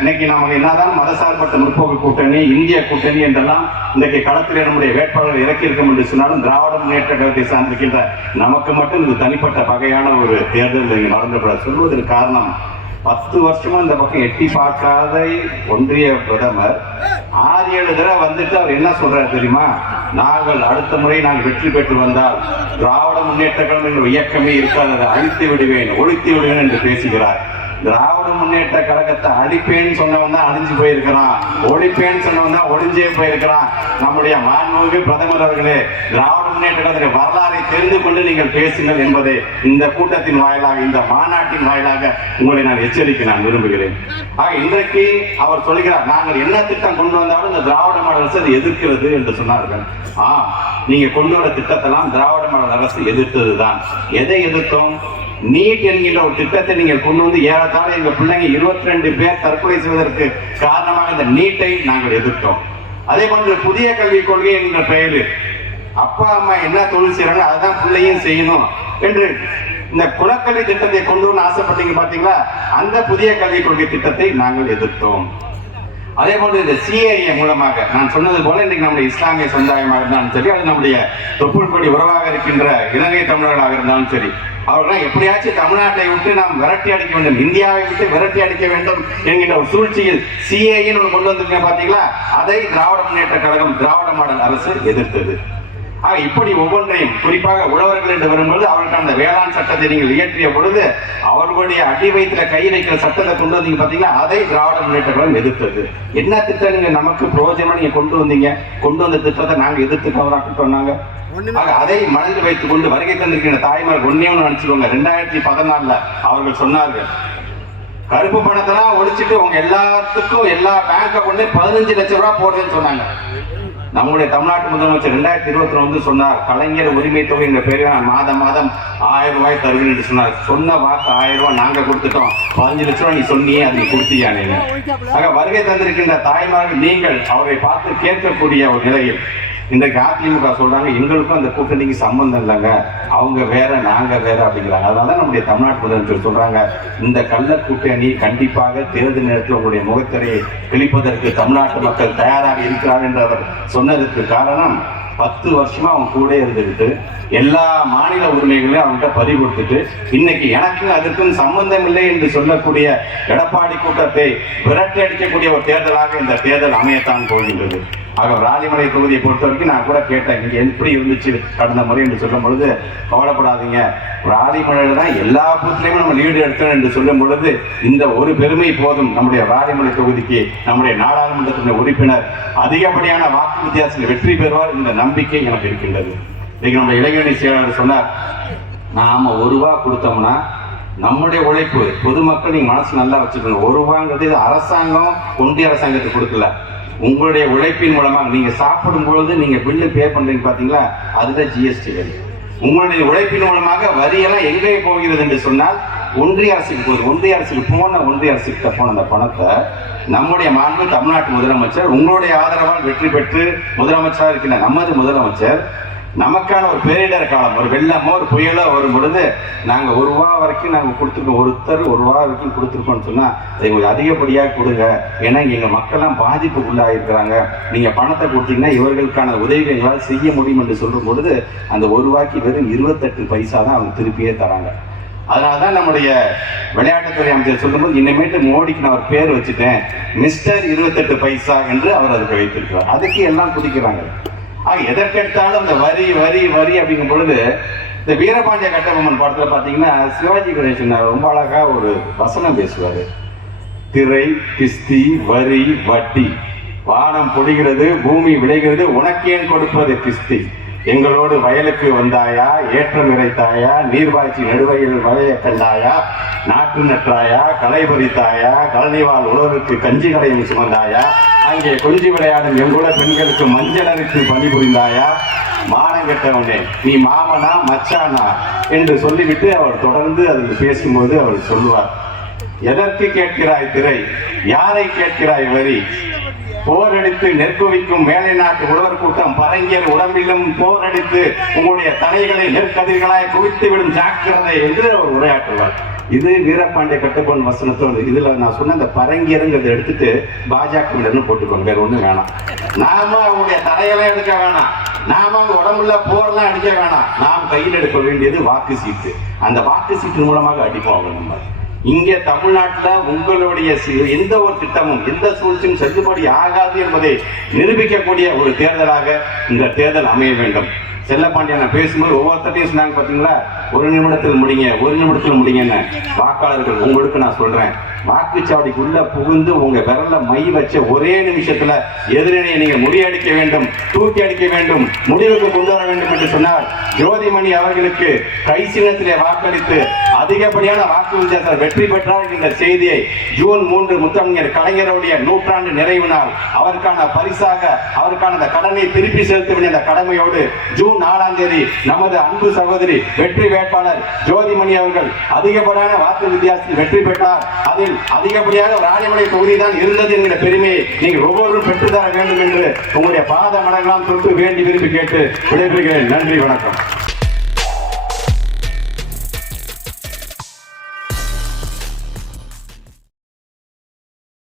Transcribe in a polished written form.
இன்னைக்கு நாம என்னதான் மதசார்பற்ற முற்போக்கு கூட்டணி, இந்திய கூட்டணி என்றெல்லாம் இன்றைக்கு களத்தில் நம்முடைய வேட்பாளர்கள் இறக்கியிருக்கும் என்று சொன்னாலும் திராவிட முன்னேற்ற கழகத்தை சார்ந்திருக்கின்ற நமக்கு மட்டும் இது தனிப்பட்ட வகையான ஒரு தேர்தல் இங்கே நடந்துவிட சொல்வதற்கு காரணம், 10 வருஷமா இந்த பக்கம் எட்டி பார்க்காத ஒன்றிய பிரதமர் 6-7 தடவை வந்துட்டு அவர் என்ன சொல்றாரு தெரியுமா? நாங்கள் அடுத்த முறை நாங்கள் வெற்றி பெற்று வந்தால் திராவிட முன்னேற்ற கழகம் என்ற இயக்கமே இருக்காது, அதை அழித்து விடுவேன், ஒழித்து விடுவேன் என்று பேசுகிறார். திராவிட முன்னேற்ற கழகத்தை அழிப்பேன்னு சொன்னவன் தான் அழிஞ்சு போயிருக்கிறான், ஒழிப்பேன்னு சொன்னவன் தான் ஒழிஞ்சே போயிருக்கிறான். நம்முடைய மாண்புமிகு பிரதமர் அவர்களே, திராவிட முன்னேற்ற கழகத்தின் வரலாறை தெரிந்து கொண்டு நீங்கள் பேசுங்கள் என்பதை இந்த கூட்டத்தின் வாயிலாக, இந்த மாநாட்டின் வாயிலாக உங்களை நான் எச்சரிக்க நான் விரும்புகிறேன். ஆக இன்றைக்கு அவர் சொல்கிறார், நாங்கள் என்ன திட்டம் கொண்டு வந்தாலும் இந்த திராவிட மாடல் அரசு அதை எதிர்க்கிறது என்று சொன்னார்கள். நீங்க கொண்டு வர திட்டத்தெல்லாம் திராவிட மாடல் அரசு எதிர்த்ததுதான். எதை எதிர்த்தோம்? நீட் என்கின்ற ஒரு திட்டத்தை நீங்கள் கொண்டு வந்து ஏறத்தாழ எங்க பிள்ளைங்க 22 பேர் தற்கொலை செய்வதற்கு காரணமாக இந்த நீட்டை நாங்கள் எதிர்த்தோம். அதே போன்று புதிய கல்விக் கொள்கை என்கிற பெயரில் அப்பா அம்மா என்ன தொழில் செய்யறாங்க அதுதான் பிள்ளையும் செய்யணும் என்று இந்த குலக்கல்வி திட்டத்தை கொண்டு வந்து ஆசைப்பட்டீங்க பாத்தீங்களா? அந்த புதிய கல்விக் கொள்கை திட்டத்தை நாங்கள் எதிர்த்தோம். அதே போன்று இந்த சிஏஏ மூலமாக நான் சொன்னது போல இன்றைக்கு நம்முடைய இஸ்லாமிய சமுதாயமாக இருந்தாலும் சரி, அது நம்முடைய தொப்புள் கொடி உறவாக இருக்கின்ற இலங்கை தமிழர்களாக இருந்தாலும் சரி, அவர்கள் எப்படியாச்சும் தமிழ்நாட்டை விட்டு நாம் விரட்டி அடிக்க வேண்டும், இந்தியாவை விட்டு விரட்டி அடிக்க வேண்டும் என்கின்ற ஒரு சூழ்ச்சியில் சிஏஏன்னு கொண்டு வந்திருக்கீங்க பாத்தீங்களா? அதை திராவிட முன்னேற்ற கழகம், திராவிட மாடல் அரசு எதிர்த்தது. இப்படி ஒவ்வொன்றையும், குறிப்பாக உழவர்கள் என்று வரும்போது அவர்களுக்கு அந்த வேளாண் சட்டத்தை நீங்கள் இயற்றிய பொழுது அவர்களுடைய அடி வயிற்றுல கை வைக்கிற சட்டத்தை கொண்டு வந்தீங்க பாத்தீங்கன்னா, அதை திராவிட முன்னேற்ற கழகம் எதிர்த்தது. என்ன திட்டம் நீங்க நமக்கு பிரயோஜனமா நீங்க கொண்டு வந்தீங்க? கொண்டு வந்த திட்டத்தை நாங்க எதிர்த்து கவராக்கிட்டோம். அதை மனதில் வைத்துக் கொண்டு வருகை தந்திருக்கின்ற தாய்மார் ஒன்னே ஒன்று நினைச்சுக்கோங்க. 2014 அவர்கள் சொன்னார்கள், கருப்பு பணத்தெல்லாம் ஒழிச்சிட்டு உங்க எல்லாத்துக்கும் எல்லா பேங்க கொண்டு 15 லட்சம் ரூபாய் போடுறேன்னு சொன்னாங்க. நம்முடைய தமிழ்நாட்டு முதலமைச்சர் 2021 சொன்னார், கலைஞர் உரிமை தொகை என்ற பேரில் நான் மாதம் 1000 ரூபாய் தருவேன் என்று சொன்னார். சொன்ன வாக்கு 1000 ரூபாய் நாங்க கொடுத்துட்டோம், 15 லட்சம் ரூபாய் நீ சொன்னியே, அது நீ கொடுத்தியா? ஆக வருகை தந்திருக்கின்ற தாய்மார்கள் நீங்கள் அவரை பார்த்து கேட்கக்கூடிய ஒரு நிலையில் இன்றைக்கு அதிமுக சொல்றாங்க, எங்களுக்கும் அந்த கூட்டணிக்கு சம்பந்தம் இல்லைங்க, அவங்க வேற நாங்க வேற அப்படிங்கிறாங்க. அதனால நம்முடைய தமிழ்நாட்டு முதலமைச்சர் சொல்றாங்க, இந்த கள்ள கூட்டணி கண்டிப்பாக தேர்தல் நேரத்தில் உங்களுடைய முகத்திரையை கிழிப்பதற்கு தமிழ்நாட்டு மக்கள் தயாராக இருக்கிறார் என்று அவர் சொன்னதற்கு காரணம், 10 வருஷமா அவங்க கூட இருந்துக்கிட்டு எல்லா மாநில உரிமைகளையும் அவங்ககிட்ட பறி கொடுத்துட்டு இன்னைக்கு எனக்கும் அதற்கும் சம்பந்தம் இல்லை என்று சொல்லக்கூடிய எடப்பாடி கூட்டத்தை விரட்டி அடிக்கக்கூடிய ஒரு தேர்தலாக இந்த தேர்தல் அமையத்தான் போகின்றது. ஆக ராலிமலை தொகுதியை பொறுத்த வரைக்கும் நான் கூட கேட்டேன், இங்க எப்படி இருந்துச்சு கடந்த முறை என்று சொல்லும் பொழுது, கவலைப்படாதீங்க, ராலிமலையில தான் எல்லா பூத்திலையும் நம்ம லீடு எடுத்தோம் என்று சொல்லும் பொழுது இந்த ஒரு பெருமை போதும். நம்முடைய ராலிமலை தொகுதிக்கு நம்முடைய நாடாளுமன்றத்தின் உறுப்பினர் அதிகப்படியான வாக்கு வித்தியாசத்தில் வெற்றி பெறுவார் என்ற நம்பிக்கை எனக்கு இருக்கின்றது. இன்னைக்கு நம்முடைய இளைஞரணி செயலாளர் சொன்னார், நாம 1 ரூபா கொடுத்தோம்னா நம்முடைய உழைப்பு, பொதுமக்கள் நீங்க மனசு நல்லா வச்சுக்கணும், 1 ரூபாங்கிறது அரசாங்கம் ஒன்றிய அரசாங்கத்துக்கு கொடுக்கல, உங்களுடைய உழைப்பின் மூலமாக நீங்க சாப்பிடும் பொழுது நீங்க பில்லு பே பண்றீங்க பாத்தீங்களா, அதுதான் ஜிஎஸ்டி வரி. உங்களுடைய உழைப்பின் மூலமாக வரியெல்லாம் எங்கே போகிறது என்று சொன்னால் ஒன்றிய அரசுக்கு போகுது. ஒன்றிய அரசுக்கு போன அந்த பணத்தை நம்முடைய மாண்பு தமிழ்நாட்டு முதலமைச்சர் உங்களுடைய ஆதரவால் வெற்றி பெற்று முதலமைச்சராக இருக்கின்ற நமது முதலமைச்சர் நமக்கான ஒரு பேரிடர் காலம், ஒரு வெள்ளமோ ஒரு புயலோ வரும் பொழுது நாங்கள் 1 ரூபா வரைக்கும் நாங்கள் கொடுத்துருக்கோம், ஒருத்தர் 1 ரூபா வரைக்கும் கொடுத்துருக்கோம்னு சொன்னால் அதை கொஞ்சம் அதிகப்படியாக கொடுங்க, ஏன்னா எங்கள் மக்கள்லாம் பாதிப்புக்குள்ளாக இருக்கிறாங்க, நீங்கள் பணத்தை கொடுத்தீங்கன்னா இவர்களுக்கான உதவிகள் எங்களால் செய்ய முடியும் என்று சொல்லும் பொழுது அந்த 1 ரூபாய்க்கு வெறும் 28 பைசா தான் அவங்க திருப்பியே தராங்க. அதனால தான் நம்முடைய விளையாட்டுத்துறை அமைச்சர் சொல்லும்போது, இனிமேட்டு மோடிக்கு நான் ஒரு பேர் வச்சுட்டேன், மிஸ்டர் 28 பைசா என்று அவர் அதுக்கு வைத்திருக்கிறார். அதுக்கு எல்லாம் குதிக்கிறாங்க. எதற்கெடுத்தாலும் இந்த வரி வரி வரி அப்படிங்கும் பொழுது, இந்த வீரபாண்டிய கட்டபொம்மன் படத்துல பாத்தீங்கன்னா சிவாஜி கணேசன் ரொம்ப அழகா ஒரு வசனம் பேசுவாரு, திரை கிஸ்தி வரி வட்டி, வானம் பொழிகிறது பூமி விளைகிறது உனக்கேன் கொடுப்பது கிஸ்தி, எங்களோடு வயலுக்கு வந்தாயா, ஏற்றம் இறைத்தாயா, நீர்வாய்ச்சி நடுவயல் வளைய கண்டாயா, நாட்டு நற்றாயா, களை பறித்தாயா, கழனிவாள் உழவருக்கு கஞ்சி கடையும் சுமந்தாயா, அங்கே கொஞ்சி விளையாடும் எங்கூட பெண்களுக்கு மஞ்சள் அரைத்து பணிபுரிந்தாயா, மானங்கெட்டவனே நீ மாமனா மச்சானா என்று சொல்லிவிட்டு அவர் தொடர்ந்து அதில் பேசும்போது அவர் சொல்லுவார், எதற்கு கேட்கிறாய் திரை, யாரை கேட்கிறாய் வரி, போரடித்து நெற்குவிக்கும் மேலை நாட்டு உழவர் கூட்டம் பரங்கியர் உடம்பிலும் போரடித்து உங்களுடைய தலைகளை நெற்கதிர்களாய் குவித்து விடும் ஜாக்கிரதை என்று அவர் உரையாற்றுவார். இது வீரபாண்டிய கட்டபொம்மன் வசனத்தோடு இதுல நான் சொன்ன அந்த பரங்கியருங்கிறத எடுத்துட்டு பாஜக போட்டுக்கோங்க, வேற ஒண்ணும் வேணாம். நாம அவங்களுடைய தரையெல்லாம் எடுக்க வேணாம், நாம அவங்க உடம்புல போரெல்லாம் அடிக்க வேணாம். நாம் கையில் எடுக்க வேண்டியது வாக்கு சீட்டு. அந்த வாக்கு சீட்டு மூலமாக அடிப்போம். நம்ம இங்கே தமிழ்நாட்டில் உங்களுடைய எந்த ஒரு திட்டமும் எந்த சூழ்ச்சியும் செல்லுபடி ஆகாது என்பதை நிரூபிக்கக்கூடிய ஒரு தேர்தலாக இந்த தேர்தல் அமைய வேண்டும். செல்லப்பாண்டியன் பேசும்போது ஒவ்வொருத்தையும் சொன்னாங்க பார்த்தீங்களா, ஒரு நிமிடத்தில் முடிங்கன்னு. வாக்காளர்கள் உங்களுக்கு நான் சொல்றேன், வாக்குச்சாவடிக்குள்ள புகுந்து உங்க விரல்ல மை வச்ச ஒரே நிமிஷத்துல எதிரணியை நீங்க முறியடிக்க வேண்டும், தூக்கி அடிக்க வேண்டும், முடிவுக்கு கொண்டு வர வேண்டும் என்று சொன்னால் ஜோதிமணி அவர்களுக்கு கை சின்னத்திலே வாக்களித்து அதிகப்படியான வாக்கு வித்தியாசம் வெற்றி பெற்றார் என்ற செய்தியை ஜூன் 3 முத்தமிழர் கலைஞருடைய நூற்றாண்டு நிறைவு நாள் அவருக்கான பரிசாக அவருக்கான அந்த கடனை திருப்பி செலுத்த வேண்டிய அந்த கடமையோடு ஜூன் 4ஆம் தேதி நமது அன்பு சகோதரி வெற்றி வேட்பாளர் ஜோதிமணி அவர்கள் அதிகப்படியான வாக்கு வித்தியாசத்தில் வெற்றி பெற்றார். அதில் அதிகப்படியாக ராணிமலை தொகுதி தான் இருந்தது என்கிற பெருமையை நீங்கள் ஒவ்வொருவரும் பெற்றுத்தர வேண்டும் என்று உங்களுடைய பாத மடங்களாம் தொட்டு வேண்டி விரும்பி கேட்டு விடைபெறுகிறேன். நன்றி, வணக்கம்.